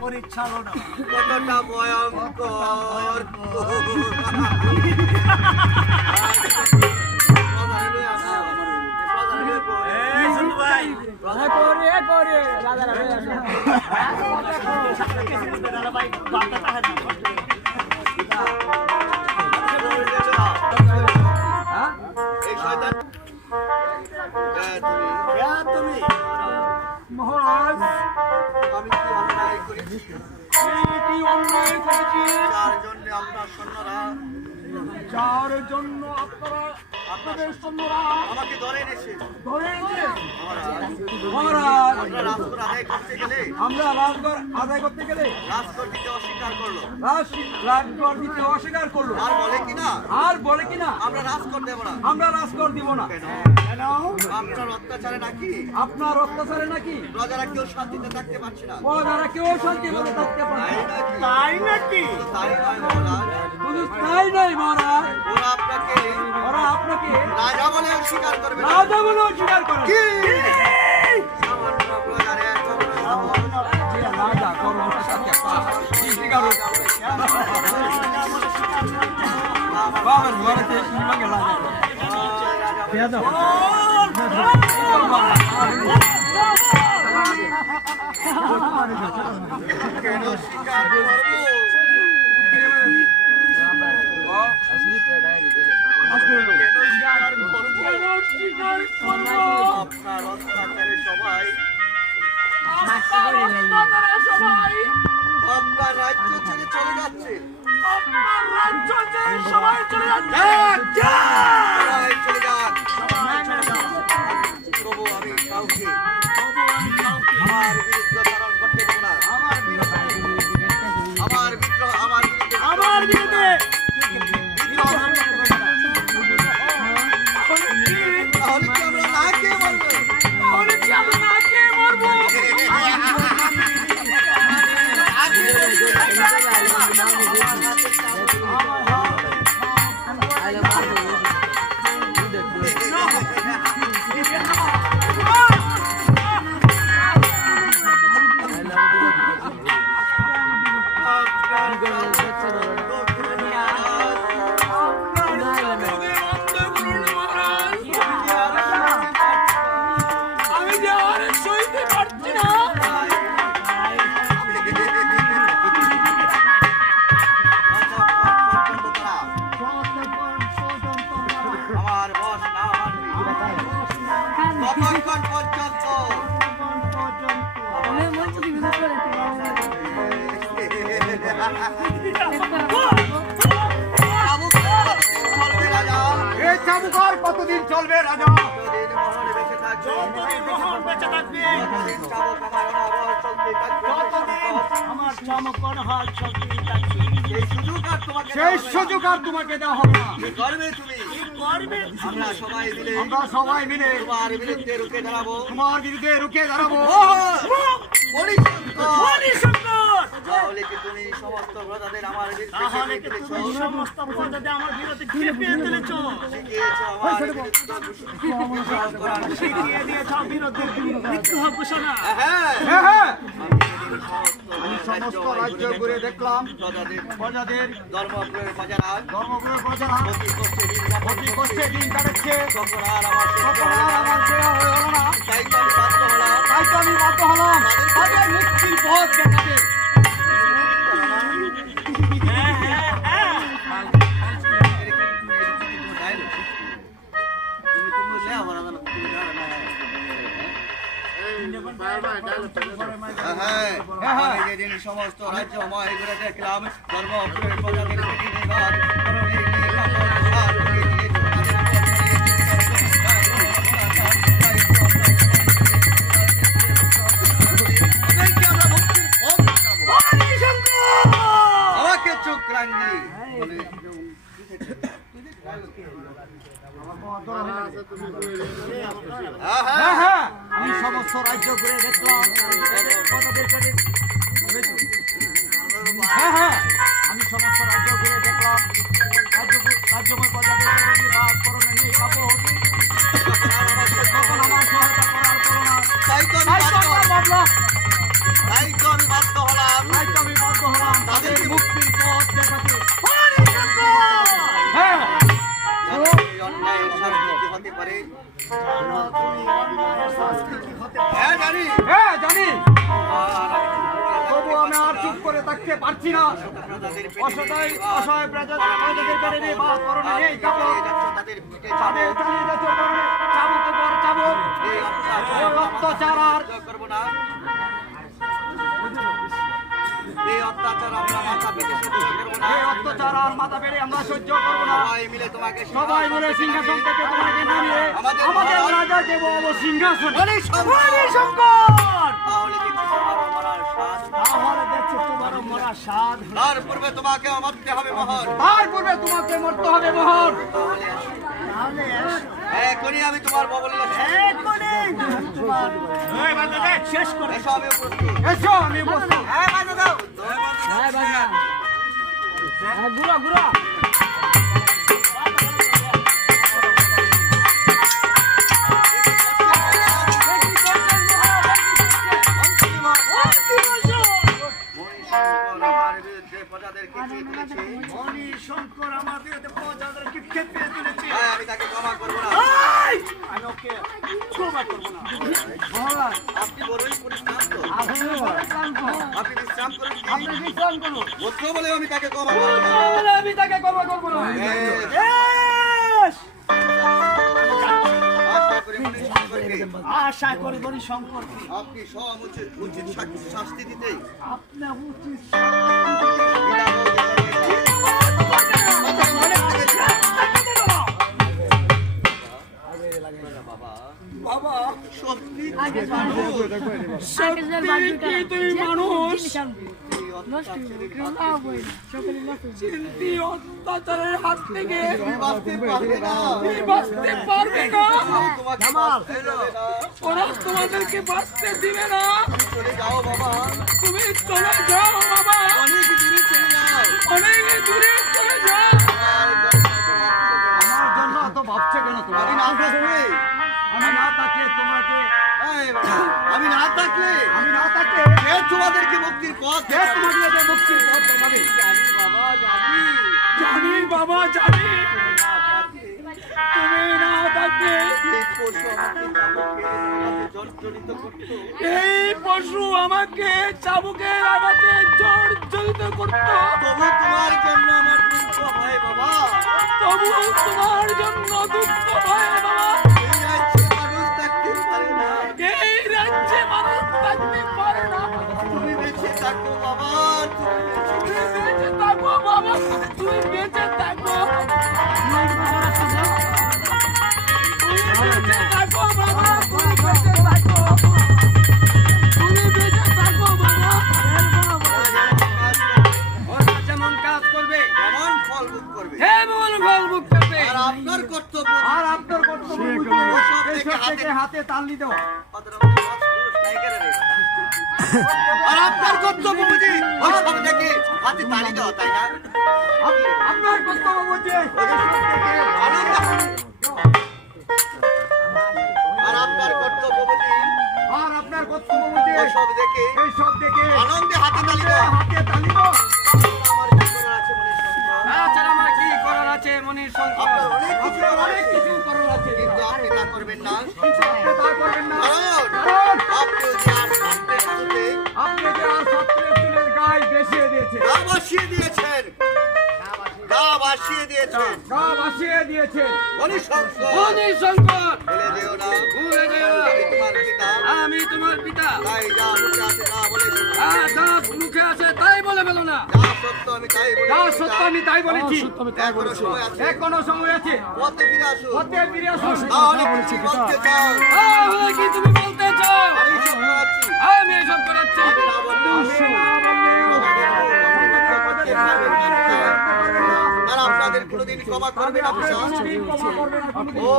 পরিচালনা কতটা ভয়ঙ্কর। মহারাজ আমি কি অন্যায় করেছি? কি অন্যায় করেছি? যার জন্য আপনার সৈন্যরা যার জন্য আপনাদের সৈন্যরা আমাকে ধরে এনেছে। ধরে এনেছে। মহারাজ, আমরা রাজকর আদায় করতে গেলে আমরা রাজগড় আদায় করতে গেলে রাজকর দিতে অস্বীকার করলো। রাজগড় দিতে অস্বীকার করলো। আর বলে কিনা আমরা রাজকর দেব না। আমরা রাজগড় দিব না। কেন? আপনার অত্যাচারে নাকি প্রজারা কেউ শান্তিতে থাকতে পারছে না। প্রজারা কেউ শান্তি মতো থাকতে পারছে না। তাই নাকি? তাই নয় মহারাজ, শুধু তাই নয় মহারাজ, ওরা আপনাকে রাজা বলে অস্বীকার করবে না। রাজা বলে অস্বীকার করে। কি? সামান্য প্রজার এক রাজা কর্মটা সাথে কি স্বীকার বাবার ঘরেতে ইমাকে রাজা পেদা কেন স্বীকার করবো? আপনার অত্যাচারে সবাই আপনার রাজ্য ছেড়ে চলে যাচ্ছে। সবাই চলে যান। তবু আমি কাউকে আমার বিরুদ্ধে ধারণ করতে দেব না। আমার বিরুদ্ধে তাহলে কি আমরা না খেয়ে মরবো? কতদিন চলবে রাজা? সেই সুযোগ আর তোমাকে দেওয়া হবে না। আমরা সবাই মিলে তোমার বিরুদ্ধে রুখে দাঁড়াবো। তাহলে কি তুমি সমস্ত প্রজাদের আমার বিরুদ্ধে খেপিয়ে তুলেছ? শিখিয়েছ আমার শিখিয়ে দিয়েছ বিরোধের মৃত্যু ঘোষণা। আমি সমস্ত রাজ্য ঘুরে দেখলাম প্রজাদের ধর্মপ্রিয় প্রজারা ক্ষতি করছে, দিন কাটাচ্ছে। তাই তো আমি বাধ্য হলাম তাদের মুক্তির পথ দেখাতে। যেদিন সমস্ত রাজ্য ময় ঘুরে দেখলাম ধর্মপ্রিয় প্রজাদের আমাকে চোখ রাঙি আমি সমস্ত রাজ্য ঘুরে দেখলাম আমি সমস্ত রাজ্য ঘুরে দেখলাম রাজ্যময় প্রজাদের নেই কাপড় আমার সহায়তা করার করোনা। তাই তো আমি বাধ্য হলাম তাদের মুক্তির পথ দেখাতে। হ্যাঁ, জানো এই অন্যায়ের শাস্তি কি হতে পারে? হ্যাঁ জানি, হ্যাঁ জানি, তবু আমি আর চুপ করে থাকতে পারছি না। অসহায় অসহায় প্রজাদের পেটে নেই বা পরনে নেই কাপড়, তাদের পিঠে তাদের চালিয়ে যাচ্ছে পরনে চাবুকের পর চাবুক, এই অত্যাচার আর সহ্য করব না। এই অত্যাচার আমরা মাথা পেতে সহ্য করব না। এই অত্যাচার আর মাথা পেড়ে আমরা সহ্য করবো না। সবাই মিলে তোমাকে সবাই মিলে সিংহাসন থেকে তোমাকে নামিয়ে আমাদের রাজাকে বলবো সিংহাসন। তাহলে দেখছি তোমার মরার স্বাদ। তাহলে দেখছো তোমার মরা স্বাদ। তার পূর্বে তোমাকে মরতে হবে মোহর। তার পূর্বে তোমাকে মরতে হবে মোহর। তাহলে আসো। এখনই আমি তোমার ববলে শেষ করে এসো, আমিও প্রস্তুত। এসো, আমি বসছি। আমার বিরুদ্ধে প্রজাদেরকে চেয়ে তুলেছে। শঙ্কর আমাদের প্রজাদেরকে খেপে তুলেছে। হ্যাঁ, আমি তাকে ক্ষমা করবো না। আমি ওকে ক্ষমা করবো না। আপনি বড়ই পরিশ্রান্ত। আপনি বিশ্রাম করুন। আপনি বিশ্রাম করুন। বস্ত্র বলে আমি তাকে ক্ষমা করবো না। আমি তাকে ক্ষমা করবো না। আশা করি মনে শঙ্করকে আশা করি বলি শঙ্করকে আপনি সমুচিত উচিত শাস্তি দিতে আপনার উচিত বাবা সত্যি সত্যি তুমি মানুষ চিন্তি অত্যাচারের হাত থেকে বাঁচতে পারবে না। বাঁচতে পারবে না। তোমাকে বাঁচতে দেবে না। ওরা তোমাদেরকে বাঁচতে দিবে না। চলে যাও বাবা, তুমি চলে যাও বাবা, অনেক দূরে চলে যাও। অনেক দূরে চলে যাও। আমার জন্য এত ভাবছে কেন তুমি? আমি না থাকলে তোমাকে এই বাবা, আমি না থাকলে কে তোমাদেরকে মুক্তির পথ কে দেখাবে? তোমাদেরকে মুক্তির পথ দেখাবে? জানি বাবা, জানি। জানি বাবা, জানি। না থাকলে তুমি না থাকলে এই পশু আমাকে চাবুকে জর্জরিত করতো। এই পশু আমাকে চাবুকের আঘাতে জর্জরিত করত। তবু তোমার জন্য আমার দুঃখ হয় বাবা। তবু তোমার জন্য দুঃখ হয় বাবা। এই রাজ্যে মানুষ থাকতে পারে না। এই রাজ্যে মানুষ থাকতে পারে না। তুমি বেঁচে থাকো বাবা, তুমি বেঁচে তুমি বেঁচে থাকো বাবা, তুমি বেঁচে থাকো। তুমি বেঁচে থাকো বাবা, তুমি বেঁচে থাকো। তুমি বেঁচে থাকো বাবা। ওরা যেমন কাজ করবে এমন ফল ভোগ করবে। এমন ফল ভোগ করবে। আর আপনার কর্তব্য আর আপনার কর্তব্য ওসব এসব থেকে থেকে হাতে তালি দেওয়া। আর আপনার কর্তব্য বুঝি ওসব থেকে হাতে তালি দেওয়া, তাই না? আপনার কর্তব্য বুঝে আনন্দ। আর আপনার কর্তব্য বুঝি আর আপনার কর্তব্য বুঝে ওসব দেখে এই সব দেখে আনন্দে হাতে তালি দেওয়া। হাতে তালি দেওয়া। আমার কি করার আছে মনে সন্দেহ? তাছাড়া আমার কি করার আছে মনির শঙ্কর? আপনার অনেক কিছু করার অনেক আছে, কিছু করার আছে, কিন্তু আপনি তা করবেন না। কিন্তু আপনি তা করবেন না। কারণ আপনি যে আর শাস্তির শুরুতে আপনি যে আর ছাত্রের চুলের গায়ে বেশিয়ে দিয়েছেন, গা ভাসিয়ে দিয়েছেন, গা ভাসিয়ে দিয়েছেন। গা ভাসিয়ে দিয়েছেন। মনি শঙ্কর, মনির শঙ্কর, ভুলে যেও না, ভুলে যেও না, আমি তোমার পিতা। আমি তোমার পিতা। তাই যা মুখে আছে তা বলে শোনো। যা মুখে আছে তাই বলে ফেলো না। যা সত্য আমি তাই বলে যা সত্য আমি তাই বলেছি। এখনো সময় আছে, এখনো সময় আছে। পথে ফিরে আসুন। পথে ফিরে আসুন। তাহলে কি বলতে চাও? তাহলে কি তুমি বলতে চাও? আমি সব করাচ্ছি। আমি এসব করাচ্ছি। আমি না বললে তারা আপনাদের কোনোদিন ক্ষমা করবে না পিতা। ও,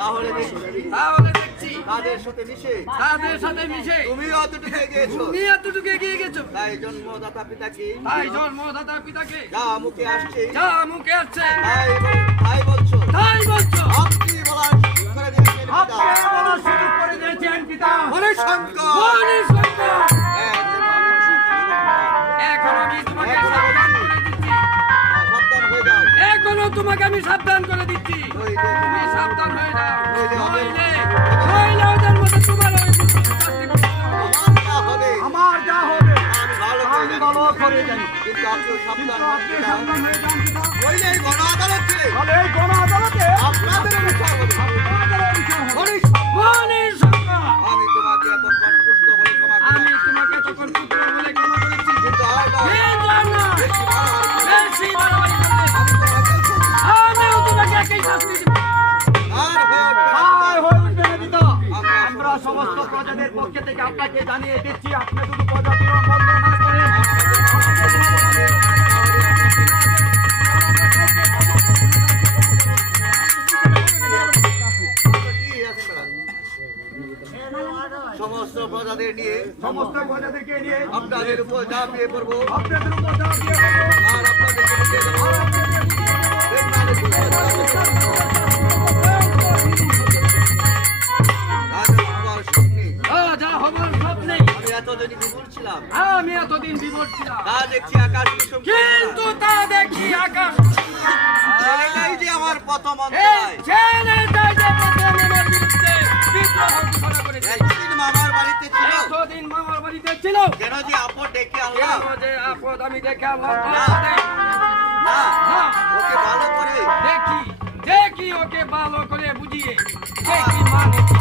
তাহলে দেখছি তাদের সাথে মিশে তাদের সাথে মিশে তুমিও অতটুকু এগিয়েছো। তুমি এতটুকু এগিয়ে গেছো। তাই জন্মদাতা পিতাকে তাই জন্মদাতা পিতাকে যা মুখে আসছে যা মুখে আসছে তাই বলছো। তাই বলছো। আপনি বলার সুযোগ করে দিয়েছেন পিতা। আপনি বলার সুযোগ করে দিয়েছেন পিতা। মনে শঙ্কর, মনির শঙ্কর, এখন আমি এখন আমি তোমাকে আমি সাবধান করে দিচ্ছি, নইলে তুমি সাবধান হয়ে যাও, নইলে নইলে ওদের মধ্যে তোমার ওই শাস্তি করতে হবে। আমার যা হবে আমি ভালো করে আমি জানি। ভালো করে জানি। কিন্তু আপনিও সাবধান কিন্তু হন আপনি পিতা। সাবধান হয়ে যান পিতা। নইলে এই গণ আদালতে তাহলে এই গণ আদালতে আপনাদের বিচার হবে। আপনাদের বিচার হবে। মনীষ, মনীষ সরকার, আমি তোমাকে এতক্ষণ পুষ্ট বলে ক্ষমা আমি করলাম। তোমাকে তখন পুত্র বলে ক্ষমা করেছি, কিন্তু আর নয়, কিন্তু আর না, বেশি বাড়াবাড়ি করলে বেশি বাড়াবাড়ি করলে আমি তোমাকেও শাস্তি দেব। আমিও তোমাকে একই শাস্তি দেব। আর হয়ে উঠবে না। হায় হয়ে উঠবে না পিতা। আমরা আমরা সমস্ত প্রজাদের পক্ষে থেকে আপনাকে জানিয়ে দিচ্ছি, আপনি শুধু প্রজাতির মঙ্গল না করে সমস্ত প্রজাদের নিয়ে সমস্ত প্রজাদেরকে নিয়ে আপনাদের উপর ঝাঁপিয়ে পড়বো আপনাদের উপর চাপ দিয়ে দেবো। আর আপনাদেরকে বুঝিয়ে দেবো। বেঙ্গলের উপর ঝাঁপিয়ে পড়বো। রাজা হবার স্বপ্নে যা হবার স্বপ্নে আমি এতদিন বিমূঢ় ছিলাম। আমি এতদিন বিমূঢ় ছিলাম, তা দেখছি আকাশ কুসুম কিন্তু তা দেখি আকাশ এটাই যে আমার প্রথম এই অন্যায়। ছেলেটাই যে প্রথম আমার বিরুদ্ধে বিদ্রোহ ঘোষণা করেছে। একদিন মামার বাড়িতে ছিল, এতদিন মামার বাড়িতে ছিল, কেন যে আপদ ডেকে আনলাম। কেন যে আপদ আমি দেখে আনলাম না, না, ওকে ভালো করে দেখি ওকে ভালো করে বুঝিয়ে দেখি মানে কি